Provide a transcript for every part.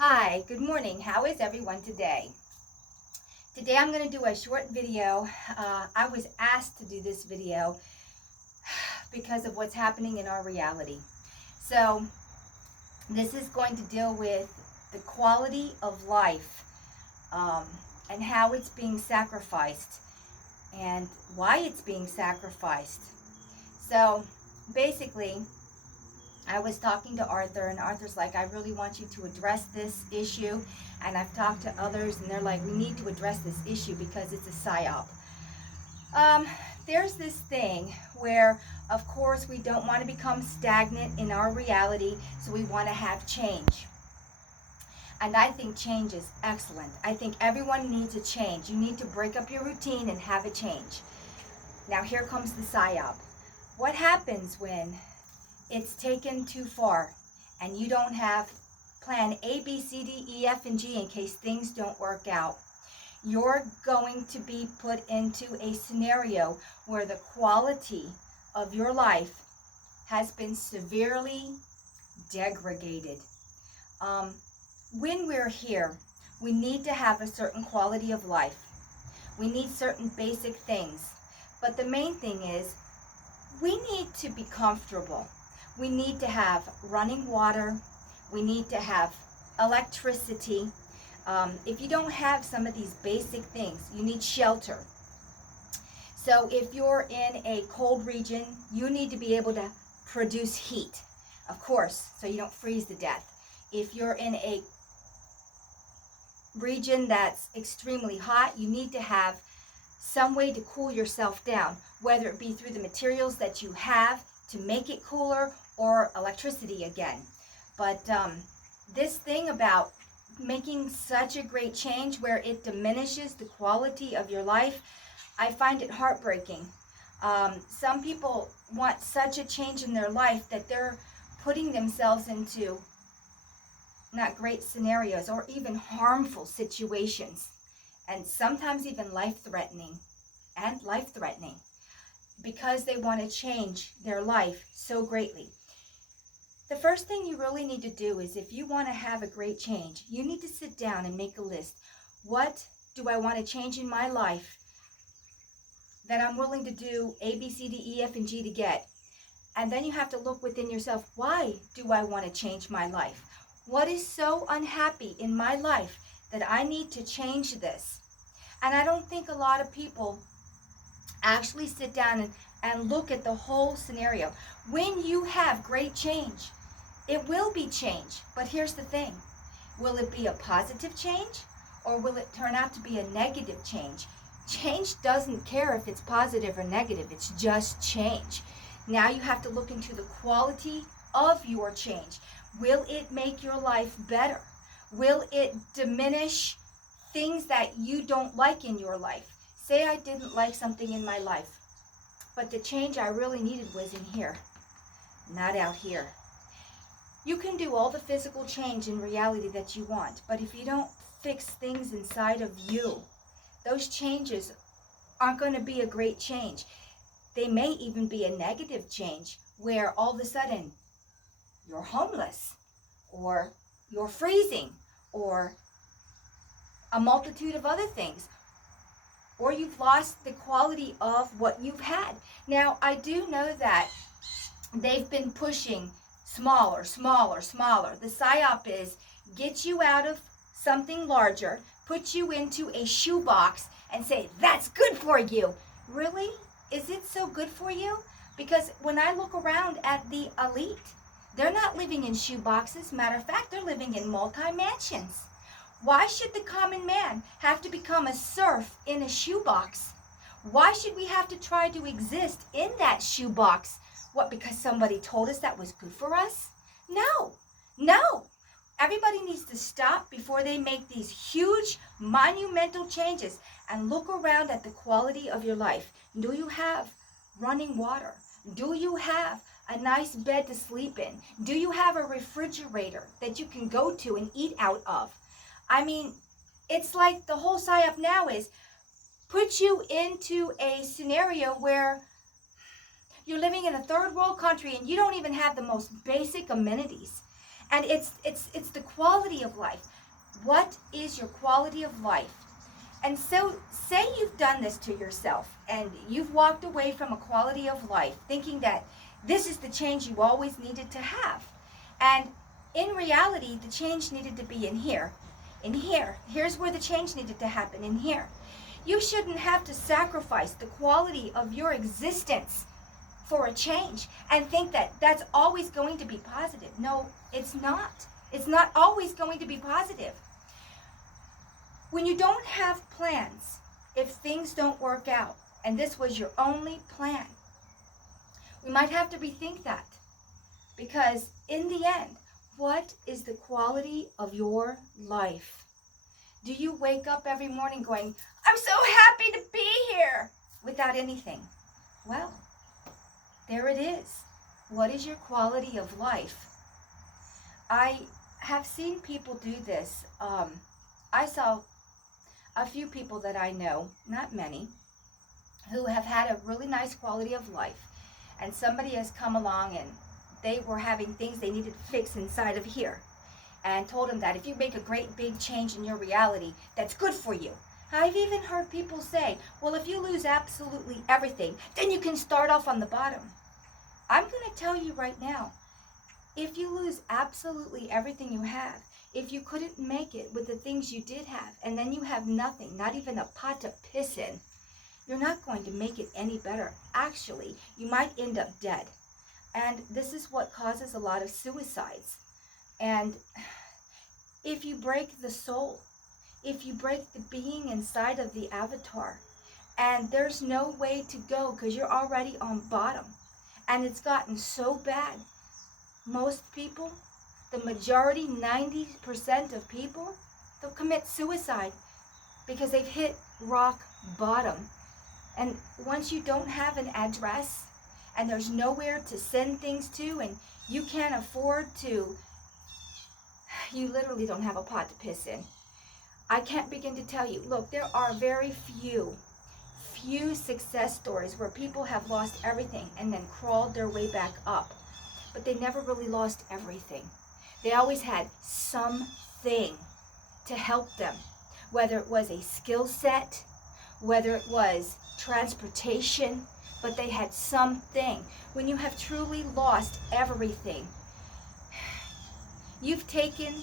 Hi, good morning. How is everyone today? Today I'm going to do a short video. I was asked to do this video because of what's happening in our reality. So this is going to deal with the quality of life um, and how it's being sacrificed and why it's being sacrificed. So basically, I was talking to Arthur, and Arthur's like, I really want you to address this issue. And I've talked to others, and they're like, we need to address this issue because it's a psyop. Um, there's this thing where, of course, we don't want to become stagnant in our reality, so we want to have change. And I think change is excellent. I think everyone needs a change. You need to break up your routine and have a change. Now, here comes the psyop. What happens when it's taken too far and you don't have plan A, B, C, D, E, F, and G in case things don't work out? You're going to be put into a scenario where the quality of your life has been severely degraded. When we're here, we need to have a certain quality of life. We need certain basic things. But the main thing is, we need to be comfortable. We need to have running water. We need to have electricity. If you don't have some of these basic things, you need shelter. So if you're in a cold region, you need to be able to produce heat, of course, so you don't freeze to death. If you're in a region that's extremely hot, you need to have some way to cool yourself down, whether it be through the materials that you have to make it cooler or electricity again. But this thing about making such a great change where it diminishes the quality of your life, I find it heartbreaking. Some people want such a change in their life that they're putting themselves into not great scenarios or even harmful situations, and sometimes even life-threatening because they want to change their life so greatly. The first thing you really need to do is, if you want to have a great change, you need to sit down and make a list. What do I want to change in my life that I'm willing to do A, B, C, D, E, F, and G to get? And then you have to look within yourself, why do I want to change my life? What is so unhappy in my life that I need to change this? And I don't think a lot of people actually sit down and look at the whole scenario. When you have great change, it will be change. But here's the thing. Will it be a positive change, or will it turn out to be a negative change? Change doesn't care if it's positive or negative. It's just change. Now you have to look into the quality of your change. Will it make your life better? Will it diminish things that you don't like in your life? Say I didn't like something in my life, but the change I really needed was in here, not out here. You can do all the physical change in reality that you want, but if you don't fix things inside of you, those changes aren't going to be a great change. They may even be a negative change where all of a sudden you're homeless, or you're freezing, or a multitude of other things, or you've lost the quality of what you've had. Now, I do know that they've been pushing smaller, smaller, smaller. The psyop is get you out of something larger, put you into a shoebox, and say, that's good for you. Really? Is it so good for you? Because when I look around at the elite, they're not living in shoeboxes. Matter of fact, they're living in multi-mansions. Why should the common man have to become a serf in a shoebox? Why should we have to try to exist in that shoebox? What, because somebody told us that was good for us? No, no. Everybody needs to stop before they make these huge, monumental changes and look around at the quality of your life. Do you have running water? Do you have a nice bed to sleep in? Do you have a refrigerator that you can go to and eat out of? I mean, it's like the whole psyop now is put you into a scenario where you're living in a third world country and you don't even have the most basic amenities. And it's the quality of life. What is your quality of life? And so say you've done this to yourself and you've walked away from a quality of life thinking that this is the change you always needed to have. And in reality, the change needed to be in here. In here. Here's where the change needed to happen, in here. You shouldn't have to sacrifice the quality of your existence for a change and think that that's always going to be positive. No, it's not. It's not always going to be positive. When you don't have plans, if things don't work out, and this was your only plan, we might have to rethink that. Because in the end, what is the quality of your life? Do you wake up every morning going, I'm so happy to be here, without anything? Well, there it is. What is your quality of life? I have seen people do this. I saw a few people that I know, not many, who have had a really nice quality of life. And somebody has come along and they were having things they needed to fix inside of here. And told them that if you make a great big change in your reality, that's good for you. I've even heard people say, well, if you lose absolutely everything, then you can start off on the bottom. I'm going to tell you right now, if you lose absolutely everything you have, if you couldn't make it with the things you did have, and then you have nothing, not even a pot to piss in, you're not going to make it any better. Actually, you might end up dead. And this is what causes a lot of suicides. And if you break the soul, if you break the being inside of the avatar, and there's no way to go because you're already on bottom, and it's gotten so bad, most people, the majority, 90% of people, they'll commit suicide because they've hit rock bottom. And once you don't have an address, and there's nowhere to send things to, and you can't afford to, you literally don't have a pot to piss in. I can't begin to tell you. Look, there are very few success stories where people have lost everything and then crawled their way back up. But they never really lost everything. They always had something to help them, whether it was a skill set, whether it was transportation, but they had something. When you have truly lost everything, you've taken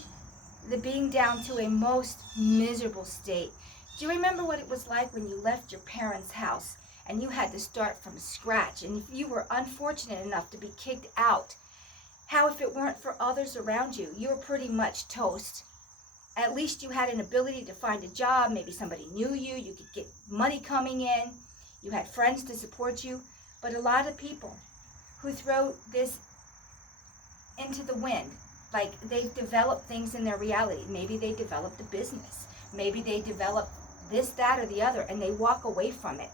the being down to a most miserable state. Do you remember what it was like when you left your parents' house and you had to start from scratch, and if you were unfortunate enough to be kicked out, how if it weren't for others around you, you were pretty much toast. At least you had an ability to find a job, maybe somebody knew you, you could get money coming in, you had friends to support you. But a lot of people who throw this into the wind, like they've developed things in their reality. Maybe they developed a business. Maybe they developed this, that, or the other, and they walk away from it.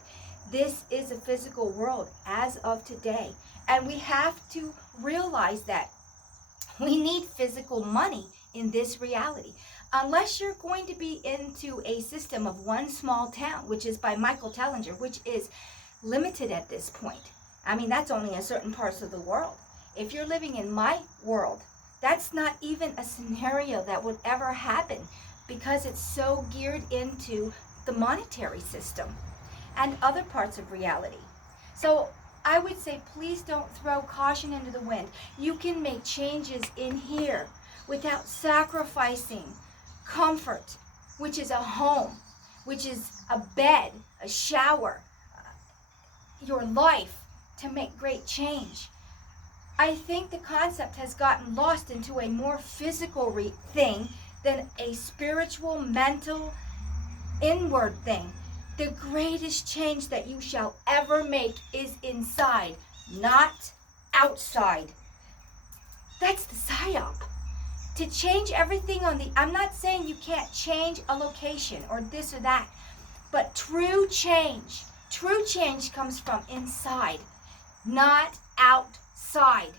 This is a physical world as of today. And we have to realize that we need physical money in this reality. Unless you're going to be into a system of one small town, which is by Michael Tellinger, which is limited at this point. I mean, that's only in certain parts of the world. If you're living in my world, that's not even a scenario that would ever happen because it's so geared into the monetary system and other parts of reality. So I would say, please don't throw caution into the wind. You can make changes in here without sacrificing comfort, which is a home, which is a bed, a shower, your life, to make great change. I think the concept has gotten lost into a more physical thing than a spiritual, mental, inward thing. The greatest change that you shall ever make is inside, not outside. That's the psyop. To change everything on the, I'm not saying you can't change a location or this or that, but true change comes from inside, not outside.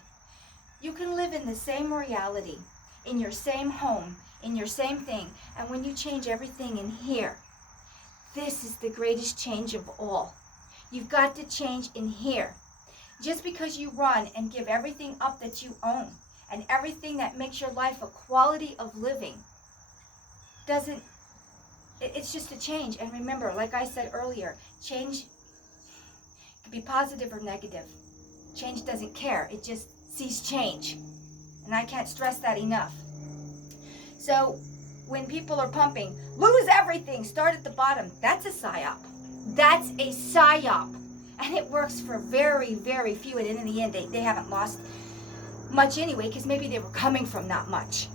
You can live in the same reality, in your same home, in your same thing, and when you change everything in here, this is the greatest change of all. You've got to change in here. Just because you run and give everything up that you own and everything that makes your life a quality of living it's just a change. And remember, like I said earlier, change can be positive or negative. Change doesn't care. It just sees change. And I can't stress that enough. So when people are pumping, lose everything, start at the bottom, that's a psyop. That's a psyop. And it works for very, very few. And in the end, they haven't lost much anyway, because maybe they were coming from not much.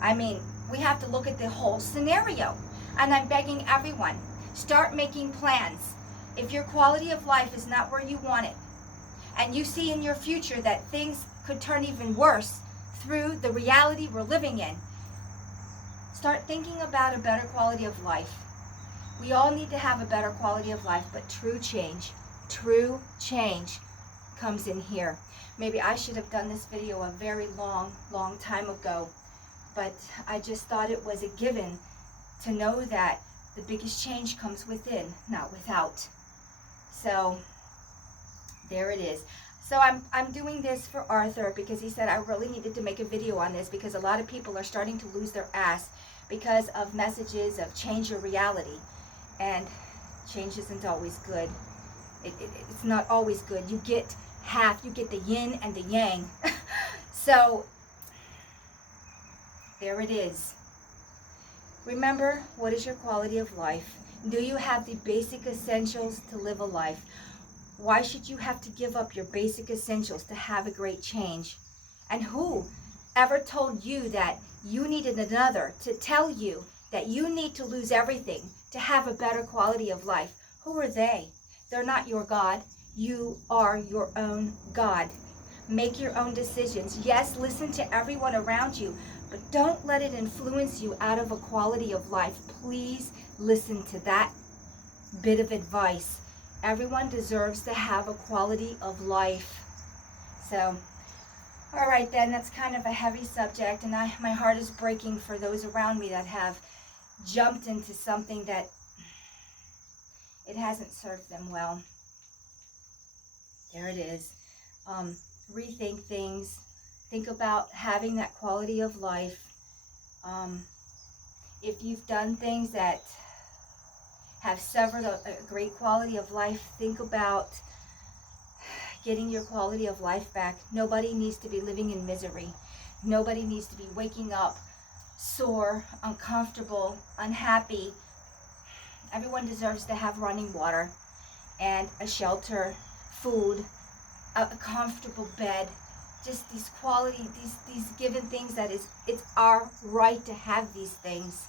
I mean, we have to look at the whole scenario. And I'm begging everyone, start making plans. If your quality of life is not where you want it, and you see in your future that things could turn even worse through the reality we're living in, start thinking about a better quality of life. We all need to have a better quality of life, but true change comes in here. Maybe I should have done this video a very long time ago, but I just thought it was a given to know that the biggest change comes within, not without. So there it is. So I'm doing this for Arthur because he said I really needed to make a video on this, because a lot of people are starting to lose their ass because of messages of change your reality. And change isn't always good. It's not always good. You get half, you get the yin and the yang. So there it is. Remember, what is your quality of life? Do you have the basic essentials to live a life? Why should you have to give up your basic essentials to have a great change? And who ever told you that you needed another to tell you that you need to lose everything to have a better quality of life? Who are they? They're not your God. You are your own God. Make your own decisions. Yes, listen to everyone around you, but don't let it influence you out of a quality of life. Please listen to that bit of advice. Everyone deserves to have a quality of life. So, all right then, that's kind of a heavy subject, and my heart is breaking for those around me that have jumped into something that it hasn't served them well. There it is. Rethink things. Think about having that quality of life. If you've done things that have severed a great quality of life, think about getting your quality of life back. Nobody needs to be living in misery. Nobody needs to be waking up sore, uncomfortable, unhappy. Everyone deserves to have running water and a shelter, food, a comfortable bed. Just these quality, these given things that it's our right to have these things.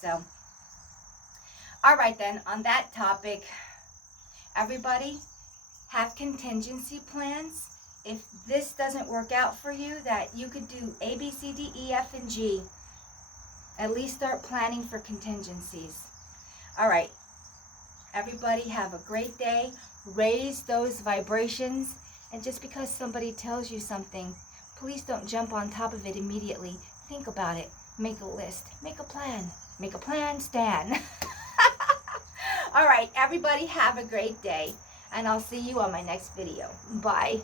So, all right then, on that topic, everybody have contingency plans. If this doesn't work out for you, that you could do A, B, C, D, E, F, and G. At least start planning for contingencies. All right, everybody have a great day. Raise those vibrations. And just because somebody tells you something, please don't jump on top of it immediately. Think about it. Make a list. Make a plan. Make a plan, Stan. All right, everybody have a great day. And I'll see you on my next video. Bye.